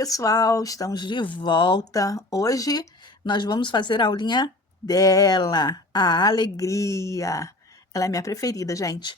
pessoal, estamos de volta. Hoje nós vamos fazer a aulinha dela, a Alegria. Ela é minha preferida, gente.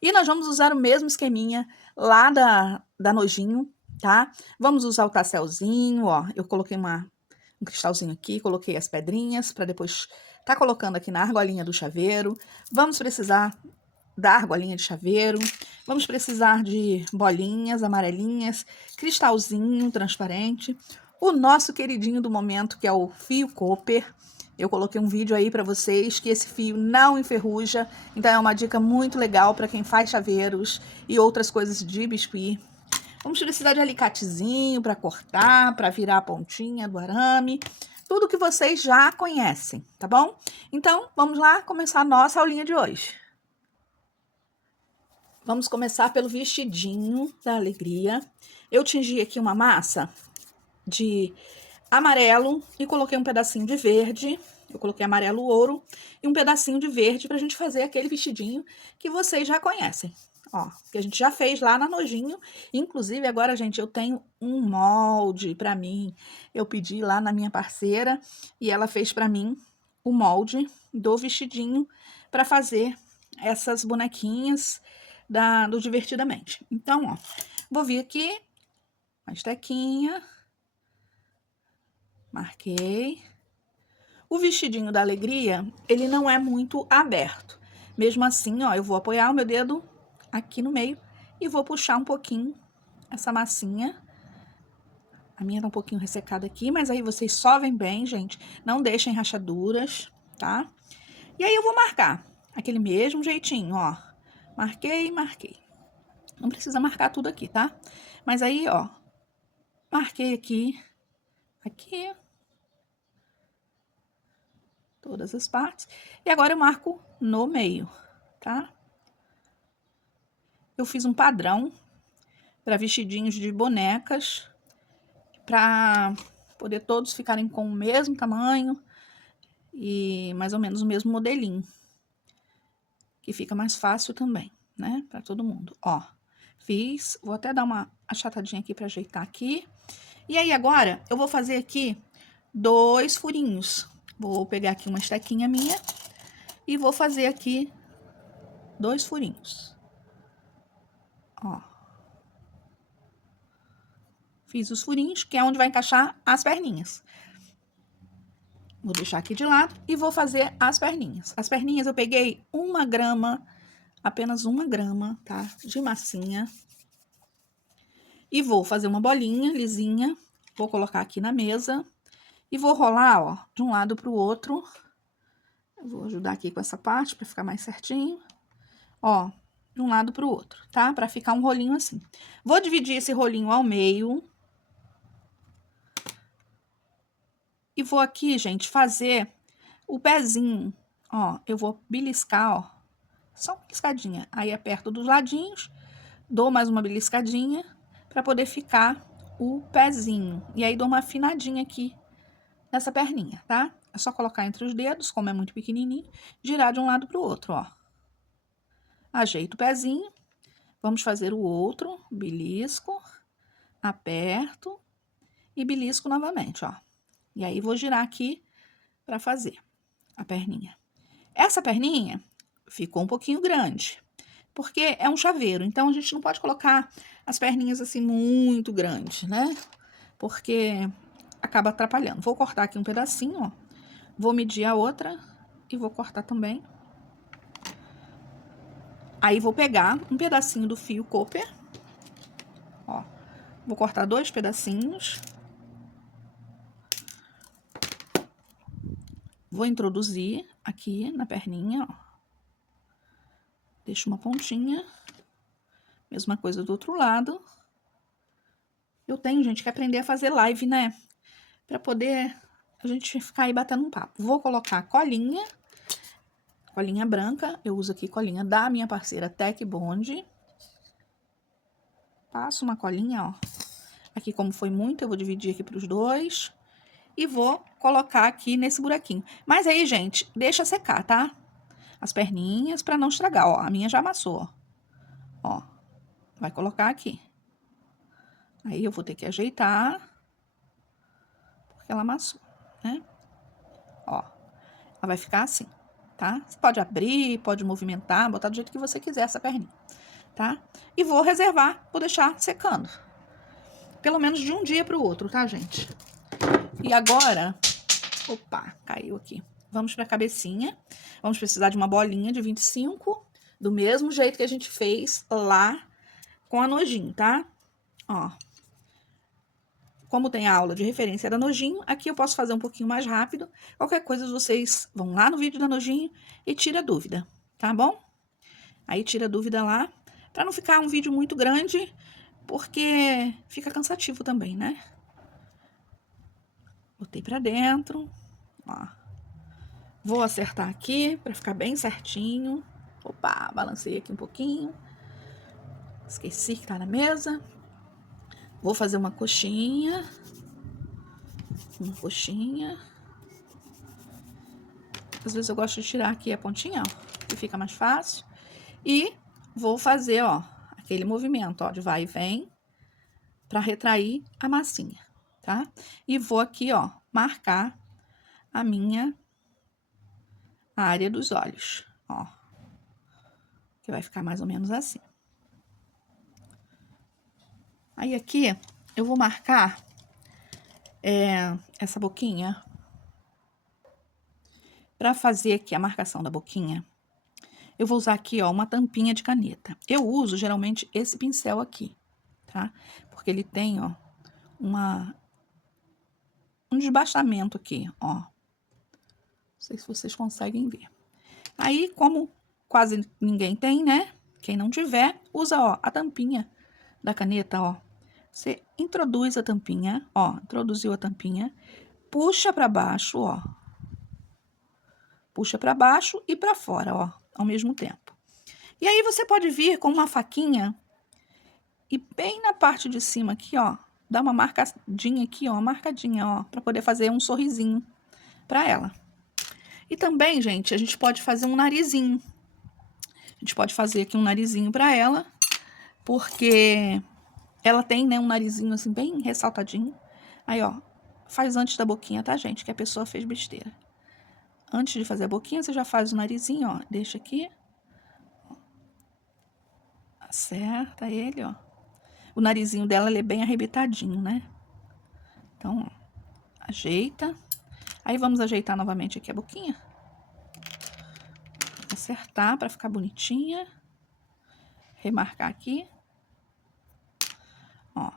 E nós vamos usar o mesmo esqueminha lá da Nojinho, tá? Vamos usar o tasselzinho, ó. Eu coloquei um cristalzinho aqui, coloquei as pedrinhas para depois tá colocando aqui na argolinha do chaveiro. Vamos precisar da argolinha de chaveiro. Vamos precisar de bolinhas amarelinhas, cristalzinho transparente, o nosso queridinho do momento, que é o fio Cooper. Eu coloquei um vídeo aí para vocês que esse fio não enferruja, então é uma dica muito legal para quem faz chaveiros e outras coisas de biscuit. Vamos precisar de alicatezinho para cortar, para virar a pontinha do arame, tudo que vocês já conhecem, tá bom? Então, vamos lá começar a nossa aulinha de hoje. Vamos começar pelo vestidinho da Alegria. Eu tingi aqui uma massa de amarelo e coloquei um pedacinho de verde. Eu coloquei amarelo ouro e um pedacinho de verde pra gente fazer aquele vestidinho que vocês já conhecem. Ó, que a gente já fez lá na Nojinho. Inclusive, agora, gente, eu tenho um molde pra mim. Eu pedi lá na minha parceira e ela fez pra mim o molde do vestidinho pra fazer essas bonequinhas do Divertidamente. Então, ó, vou vir aqui, uma estequinha, marquei. O vestidinho da Alegria, ele não é muito aberto. Mesmo assim, ó, eu vou apoiar o meu dedo aqui no meio e vou puxar um pouquinho essa massinha. A minha tá um pouquinho ressecada aqui, mas aí vocês sovem bem, gente. Não deixem rachaduras, tá? E aí eu vou marcar aquele mesmo jeitinho, ó. Marquei, marquei. Não precisa marcar tudo aqui, tá? Mas aí, ó, marquei aqui, todas as partes. E agora eu marco no meio, tá? Eu fiz um padrão para vestidinhos de bonecas, para poder todos ficarem com o mesmo tamanho e mais ou menos o mesmo modelinho, que fica mais fácil também, né? Para todo mundo. Ó, fiz, vou até dar uma achatadinha aqui para ajeitar aqui. E aí agora eu vou fazer aqui 2 furinhos. Vou pegar aqui uma estequinha minha e vou fazer aqui 2 furinhos. Ó. Fiz os furinhos, que é onde vai encaixar as perninhas. Vou deixar aqui de lado e vou fazer as perninhas. As perninhas eu peguei 1 grama, apenas 1 grama, tá? De massinha. E vou fazer uma bolinha lisinha. Vou colocar aqui na mesa. E vou rolar, ó, de um lado pro outro. Eu vou ajudar aqui com essa parte para ficar mais certinho. Ó, de um lado pro outro, tá? Para ficar um rolinho assim. Vou dividir esse rolinho ao meio. E vou aqui, gente, fazer o pezinho. Ó, eu vou beliscar, ó. Só uma beliscadinha. Aí aperto dos ladinhos, dou mais uma beliscadinha para poder ficar o pezinho. E aí dou uma afinadinha aqui nessa perninha, tá? É só colocar entre os dedos, como é muito pequenininho, girar de um lado pro outro, ó. Ajeito o pezinho. Vamos fazer o outro, belisco, aperto e belisco novamente, ó. E aí, vou girar aqui para fazer a perninha. Essa perninha ficou um pouquinho grande, porque é um chaveiro, então a gente não pode colocar as perninhas assim muito grandes, né? Porque acaba atrapalhando. Vou cortar aqui um pedacinho, ó. Vou medir a outra e vou cortar também. Aí, vou pegar um pedacinho do fio Cooper, ó. Vou cortar 2 pedacinhos. Vou introduzir aqui na perninha, ó. Deixo uma pontinha. Mesma coisa do outro lado. Eu tenho, gente, que aprender a fazer live, né? Pra poder a gente ficar aí batendo um papo. Vou colocar colinha. Colinha branca. Eu uso aqui colinha da minha parceira Tech Bond. Passo uma colinha, ó. Aqui, como foi muito, eu vou dividir aqui pros dois. E vou colocar aqui nesse buraquinho. Mas aí, gente, deixa secar, tá? As perninhas pra não estragar, ó. A minha já amassou, ó. Vai colocar aqui. Aí, eu vou ter que ajeitar. porque ela amassou, né? Ó, ela vai ficar assim, tá? Você pode abrir, pode movimentar, botar do jeito que você quiser essa perninha, tá? E vou reservar, vou deixar secando. Pelo menos de um dia para o outro, tá, gente? E agora, opa, caiu aqui. Vamos para a cabecinha. Vamos precisar de uma bolinha de 25, do mesmo jeito que a gente fez lá com a nojinho, tá? Ó. Como tem a aula de referência da nojinho, aqui eu posso fazer um pouquinho mais rápido. Qualquer coisa, vocês vão lá no vídeo da nojinho e tira dúvida, tá bom? Aí tira dúvida lá, para não ficar um vídeo muito grande, porque fica cansativo também, né? Botei pra dentro, ó. Vou acertar aqui para ficar bem certinho. Opa, balancei aqui um pouquinho. Esqueci que tá na mesa. Vou fazer uma coxinha. Uma coxinha. Às vezes eu gosto de tirar aqui a pontinha, ó, que fica mais fácil. E vou fazer, ó, aquele movimento, ó, de vai e vem, para retrair a massinha, tá? E vou aqui, ó, marcar a minha área dos olhos, ó. Que vai ficar mais ou menos assim. Aí aqui, eu vou marcar essa boquinha. Para fazer aqui a marcação da boquinha, eu vou usar aqui, ó, uma tampinha de caneta. Eu uso, geralmente, esse pincel aqui, tá? Porque ele tem, ó, um desbaixamento aqui, ó. Não sei se vocês conseguem ver. Aí, como quase ninguém tem, né? Quem não tiver, usa, ó, a tampinha da caneta, ó. Você introduz a tampinha, ó, introduziu a tampinha, puxa para baixo, ó. Puxa para baixo e para fora, ó, ao mesmo tempo. E aí você pode vir com uma faquinha e bem na parte de cima aqui, ó, dá uma marcadinha aqui, ó, uma marcadinha, ó, para poder fazer um sorrisinho para ela. E também, gente, a gente pode fazer um narizinho. A gente pode fazer aqui um narizinho para ela, porque ela tem, né, um narizinho assim bem ressaltadinho. Aí, ó, faz antes da boquinha, tá, gente? Que a pessoa fez besteira. Antes de fazer a boquinha, você já faz o narizinho, ó. Deixa aqui. Acerta ele, ó. O narizinho dela, ele é bem arrebitadinho, né? Então, ó, ajeita. Aí, vamos ajeitar novamente aqui a boquinha. Acertar pra ficar bonitinha. Remarcar aqui. Ó.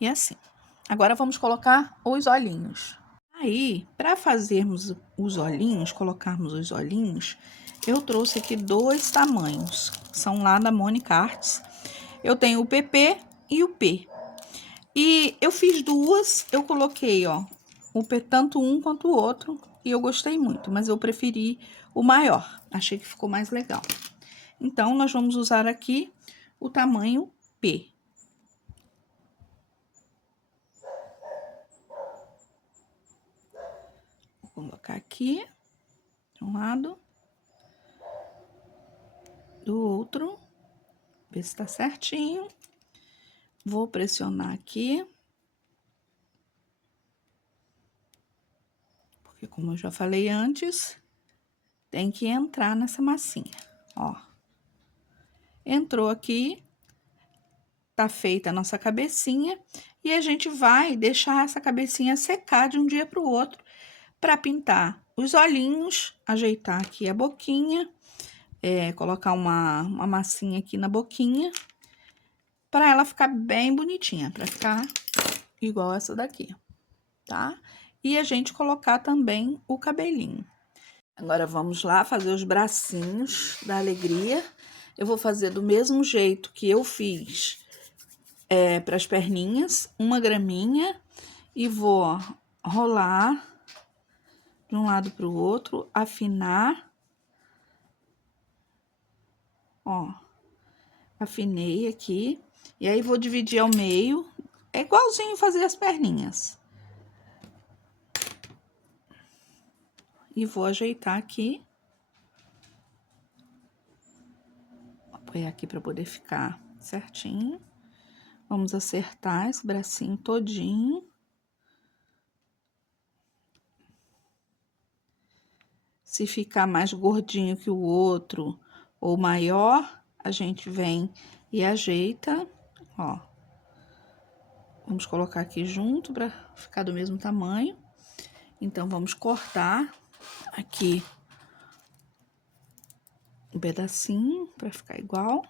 E assim. Agora, vamos colocar os olhinhos. Aí, para fazermos os olhinhos, colocarmos os olhinhos, eu trouxe aqui 2 tamanhos. São lá da Mônica Arts. Eu tenho o PP e o P. E eu fiz duas, eu coloquei, ó, o P, tanto um quanto o outro. E eu gostei muito, mas eu preferi o maior. Achei que ficou mais legal. Então, nós vamos usar aqui o tamanho P. Vou colocar aqui, de um lado, do outro, ver se tá certinho. Vou pressionar aqui. Porque, como eu já falei antes, tem que entrar nessa massinha, ó. Entrou aqui, tá feita a nossa cabecinha, e a gente vai deixar essa cabecinha secar de um dia para o outro, para pintar os olhinhos, ajeitar aqui a boquinha, colocar uma massinha aqui na boquinha, para ela ficar bem bonitinha, para ficar igual essa daqui, tá? E a gente colocar também o cabelinho. Agora, vamos lá fazer os bracinhos da alegria. Eu vou fazer do mesmo jeito que eu fiz para as perninhas, uma graminha, e vou, ó, rolar de um lado para o outro, afinar, ó, afinei aqui, e aí vou dividir ao meio, é igualzinho fazer as perninhas. E vou ajeitar aqui. Vou apoiar aqui para poder ficar certinho. Vamos acertar esse bracinho todinho. Se ficar mais gordinho que o outro ou maior, a gente vem e ajeita, ó. Vamos colocar aqui junto para ficar do mesmo tamanho. Então, vamos cortar aqui um pedacinho para ficar igual,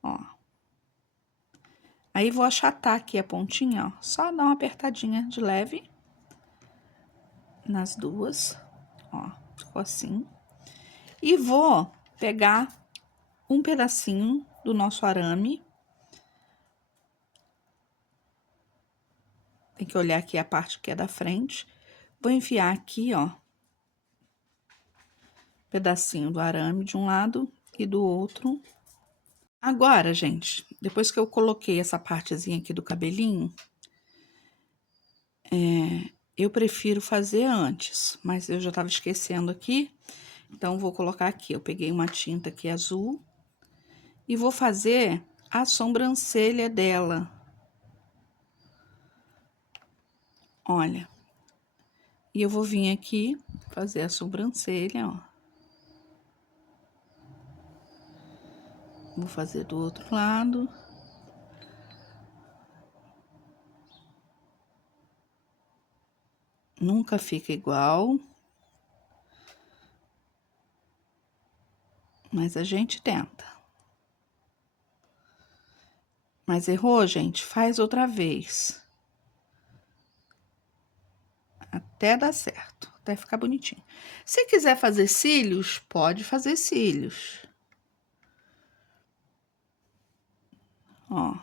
ó. Aí, vou achatar aqui a pontinha, ó. Só dar uma apertadinha de leve nas duas, ó. Ficou assim. E vou pegar um pedacinho do nosso arame. Tem que olhar aqui a parte que é da frente. Vou enfiar aqui, ó, pedacinho do arame de um lado e do outro. Agora, gente, depois que eu coloquei essa partezinha aqui do cabelinho, eu prefiro fazer antes, mas eu já tava esquecendo aqui, então vou colocar aqui. Eu peguei uma tinta aqui azul e vou fazer a sobrancelha dela. Olha, e eu vou vir aqui fazer a sobrancelha, ó. Vou fazer do outro lado. Nunca fica igual. Mas a gente tenta. Mas errou, gente? Faz outra vez. Até dar certo. Até ficar bonitinho. Se quiser fazer cílios, pode fazer cílios. Ó.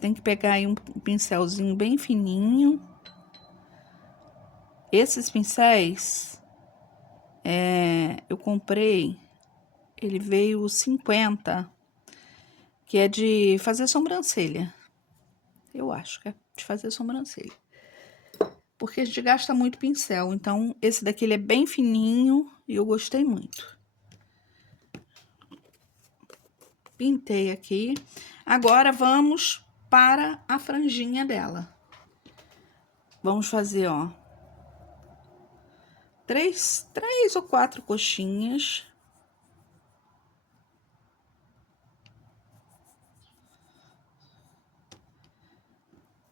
Tem que pegar aí um pincelzinho bem fininho. Esses pincéis, eu comprei, ele veio 50, que é de fazer sobrancelha. Eu acho que é de fazer sobrancelha. Porque a gente gasta muito pincel, então esse daqui ele é bem fininho e eu gostei muito. Pintei aqui. Agora, vamos para a franjinha dela. Vamos fazer, ó, três ou 4 coxinhas.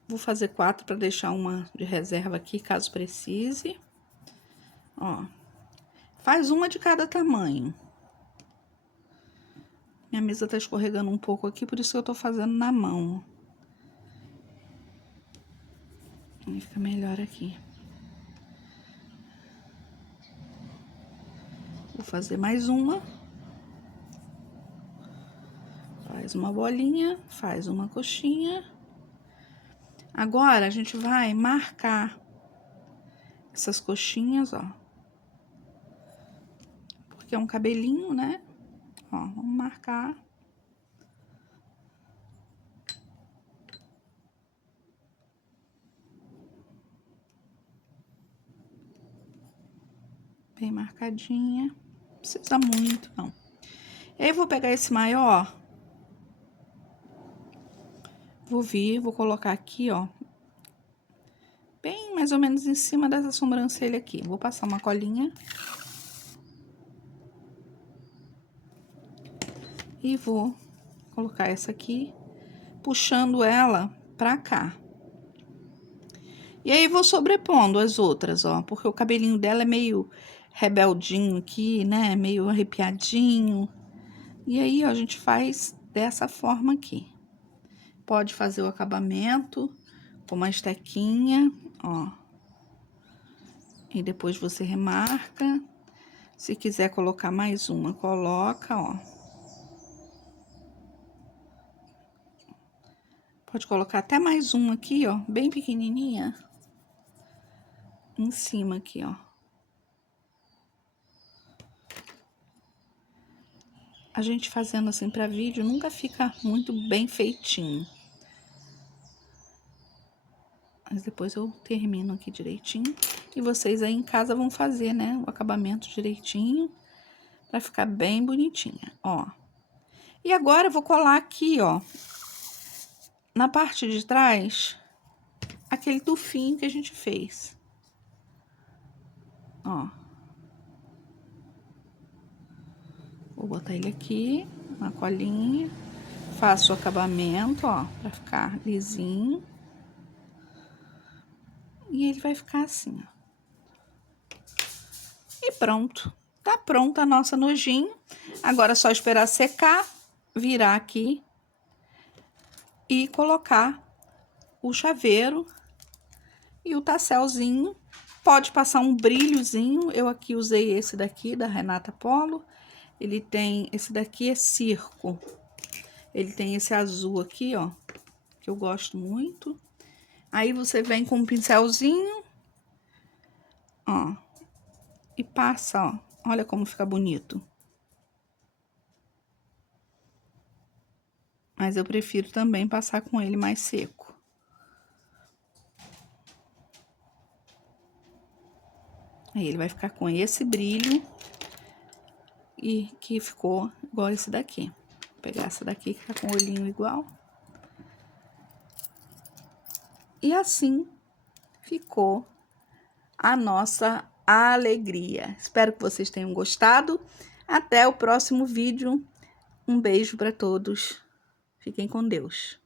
Vou fazer 4 para deixar uma de reserva aqui, caso precise. Ó, faz uma de cada tamanho. Minha mesa tá escorregando um pouco aqui, por isso que eu tô fazendo na mão. Aí fica melhor aqui. Vou fazer mais uma. Faz uma bolinha, faz uma coxinha. Agora, a gente vai marcar essas coxinhas, ó. Porque é um cabelinho, né? Ó, vamos marcar. Bem marcadinha. Não precisa muito, não. E aí, eu vou pegar esse maior. Vou vir, vou colocar aqui, ó. Bem mais ou menos em cima dessa sobrancelha aqui. Vou passar uma colinha. E vou colocar essa aqui, puxando ela pra cá. E aí, vou sobrepondo as outras, ó, porque o cabelinho dela é meio rebeldinho aqui, né? Meio arrepiadinho. E aí, ó, a gente faz dessa forma aqui. Pode fazer o acabamento com uma estequinha, ó. E depois você remarca. Se quiser colocar mais uma, coloca, ó. Pode colocar até mais uma aqui, ó, bem pequenininha. Em cima aqui, ó. A gente fazendo assim pra vídeo nunca fica muito bem feitinho. Mas depois eu termino aqui direitinho. E vocês aí em casa vão fazer, né, o acabamento direitinho. Pra ficar bem bonitinha, ó. E agora eu vou colar aqui, ó, na parte de trás, aquele tufinho que a gente fez. Ó. Vou botar ele aqui, uma colinha. Faço o acabamento, ó, pra ficar lisinho. E ele vai ficar assim, ó. E pronto. Tá pronta a nossa nojinho. Agora é só esperar secar, virar aqui e colocar o chaveiro e o tasselzinho. Pode passar um brilhozinho. Eu aqui usei esse daqui da Renata Polo. Ele tem, esse daqui é circo. Ele tem esse azul aqui, ó, que eu gosto muito. Aí você vem com um pincelzinho, ó, e passa, ó. Olha como fica bonito. Mas eu prefiro também passar com ele mais seco. Aí ele vai ficar com esse brilho e que ficou igual esse daqui. Vou pegar essa daqui que tá com o olhinho igual. E assim ficou a nossa alegria. Espero que vocês tenham gostado. Até o próximo vídeo. Um beijo para todos. Fiquem com Deus.